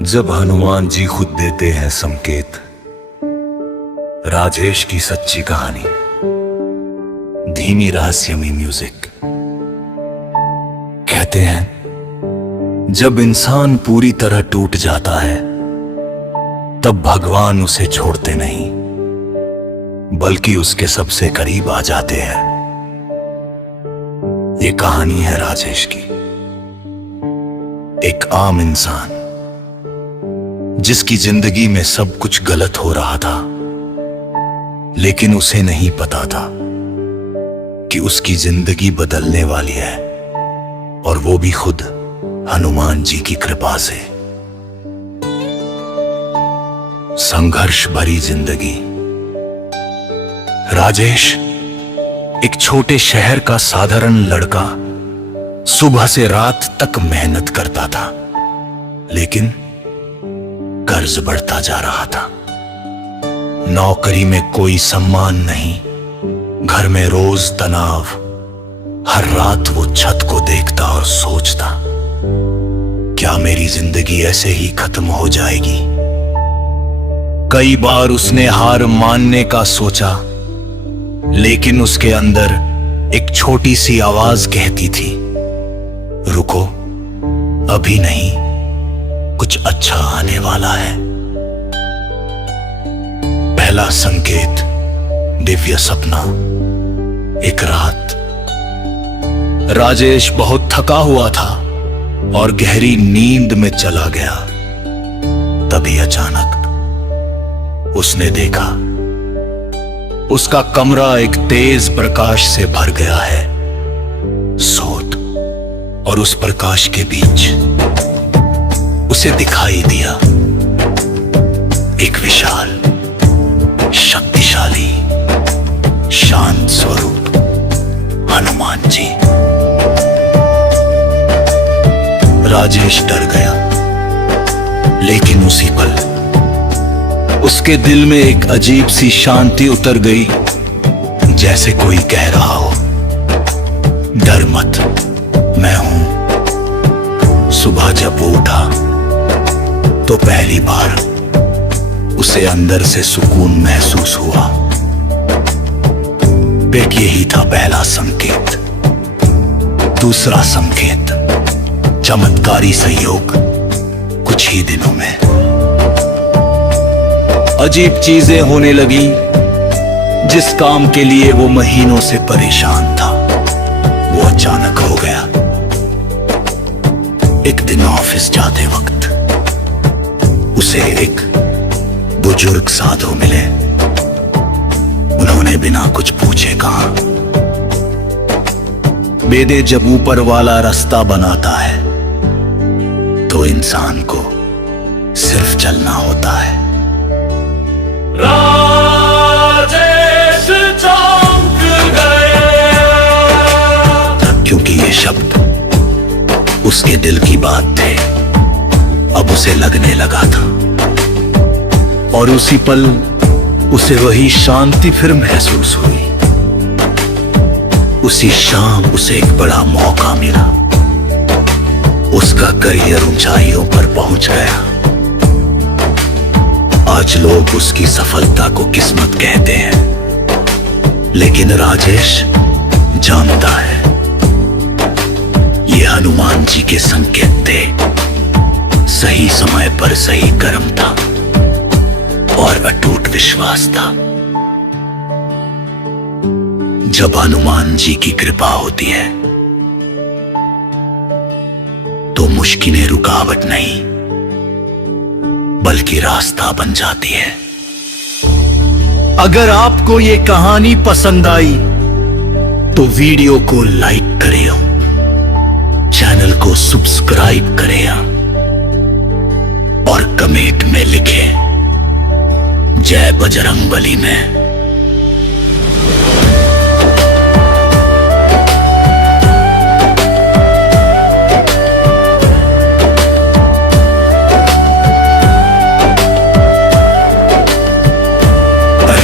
जब हनुमान जी खुद देते हैं संकेत, राजेश की सच्ची कहानी। धीमी रहस्यमयी म्यूजिक। कहते हैं जब इंसान पूरी तरह टूट जाता है तब भगवान उसे छोड़ते नहीं बल्कि उसके सबसे करीब आ जाते हैं। ये कहानी है राजेश की, एक आम इंसान जिसकी जिंदगी में सब कुछ गलत हो रहा था, लेकिन उसे नहीं पता था कि उसकी जिंदगी बदलने वाली है, और वो भी खुद हनुमान जी की कृपा से। संघर्ष भरी जिंदगी। राजेश एक छोटे शहर का साधारण लड़का सुबह से रात तक मेहनत करता था, लेकिन कर्ज बढ़ता जा रहा था। नौकरी में कोई सम्मान नहीं, घर में रोज तनाव। हर रात वो छत को देखता और सोचता, क्या मेरी जिंदगी ऐसे ही खत्म हो जाएगी? कई बार उसने हार मानने का सोचा, लेकिन उसके अंदर एक छोटी सी आवाज कहती थी, रुको, अभी नहीं, कुछ अच्छा आने वाला है। पहला संकेत, दिव्य सपना। एक रात राजेश बहुत थका हुआ था और गहरी नींद में चला गया। तभी अचानक उसने देखा उसका कमरा एक तेज प्रकाश से भर गया है। सोत और उस प्रकाश के बीच उसे दिखाई दिया एक विशाल, शक्तिशाली, शांत स्वरूप हनुमान जी। राजेश डर गया, लेकिन उसी पल उसके दिल में एक अजीब सी शांति उतर गई, जैसे कोई कह रहा हो, डर मत, मैं हूं। सुबह जब वो उठा तो पहली बार उसे अंदर से सुकून महसूस हुआ। बेट यही था पहला संकेत। दूसरा संकेत, चमत्कारी संयोग। कुछ ही दिनों में अजीब चीजें होने लगी। जिस काम के लिए वो महीनों से परेशान था, वो अचानक हो गया। एक दिन ऑफिस जाते वक्त उसे एक बुजुर्ग साधु मिले। उन्होंने बिना कुछ पूछे कहा, बेटे, जब ऊपर वाला रास्ता बनाता है तो इंसान को सिर्फ चलना होता है। राजेश चौंक गया, क्योंकि ये शब्द उसके दिल की बात थे। अब उसे लगने लगा था, और उसी पल उसे वही शांति फिर महसूस हुई। उसी शाम उसे एक बड़ा मौका मिला। उसका करियर ऊंचाइयों पर पहुंच गया। आज लोग उसकी सफलता को किस्मत कहते हैं, लेकिन राजेश जानता है ये हनुमान जी के संकेत थे। सही समय पर सही कर्म था और अटूट विश्वास था। जब हनुमान जी की कृपा होती है तो मुश्किलें रुकावट नहीं बल्कि रास्ता बन जाती है। अगर आपको ये कहानी पसंद आई तो वीडियो को लाइक करें, चैनल को सब्सक्राइब करें और कमेंट में लिखें, जय बजरंगबली में।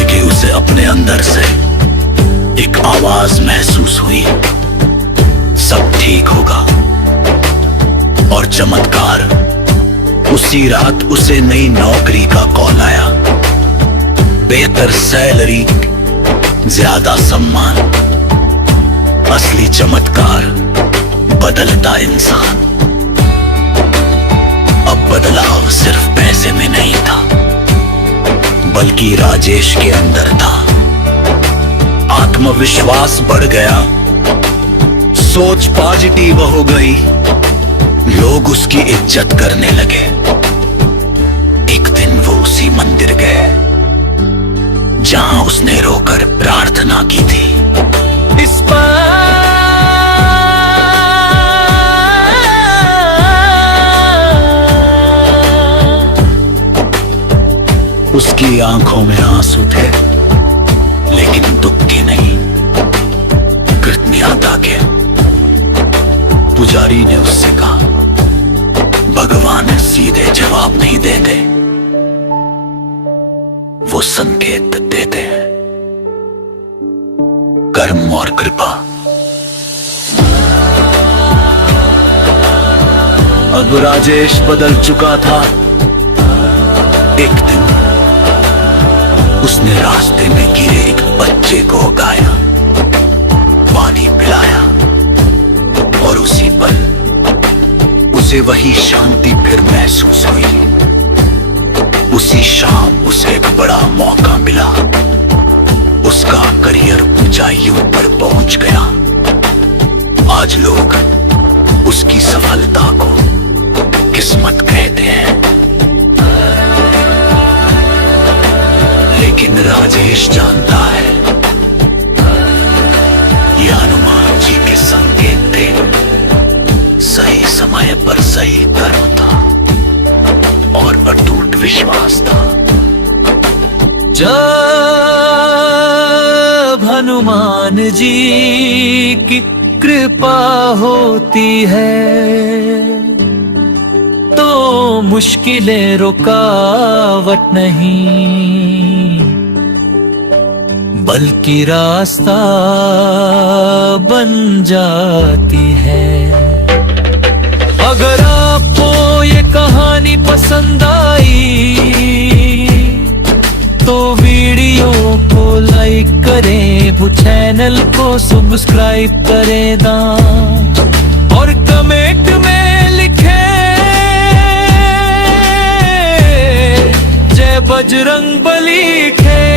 कि उसे अपने अंदर से एक आवाज महसूस हुई, सब ठीक होगा। और चमत्कार उसी रात उसे नई नौकरी का कॉल आया। बेहतर सैलरी, ज्यादा सम्मान, असली चमत्कार, बदलता इंसान। अब बदलाव सिर्फ पैसे में नहीं था, बल्कि राजेश के अंदर था। आत्मविश्वास बढ़ गया, सोच पॉजिटिव हो गई, लोग उसकी इज्जत करने लगे। एक दिन वो उसी मंदिर गए जहां उसने रोकर प्रार्थना की थी। इस उसकी आंखों में आंसू थे, लेकिन दुख के नहीं, कृतज्ञता के। पुजारी ने उससे कहा, भगवान सीधे जवाब नहीं देते, वो संकेत देते हैं, कर्म और कृपा। अब राजेश बदल चुका था। एक दिन उसने रास्ते में गिरे एक बच्चे को उठाया, पानी पिलाया, और उसी पल उसे वही शांति फिर महसूस हुई। उसी शाम उसे एक बड़ा मौका मिला। उसका करियर ऊंचाइयों पर पहुंच गया। आज लोग उसकी सफलता को किस्मत कहते हैं, लेकिन राजेश जानता है, ये हनुमान जी के संकेत थे। सही समय पर सही कर्म था और अटूट विश्वास था। जब हनुमान जी की कृपा होती है तो मुश्किलें रुकावट नहीं, बल्कि रास्ता बन जाती है। अगर आपको ये कहानी पसंद आई तो वीडियो को लाइक करें, वो चैनल को सब्सक्राइब करें दा, और कमेंट में लिखें जय बजरंग बली खे।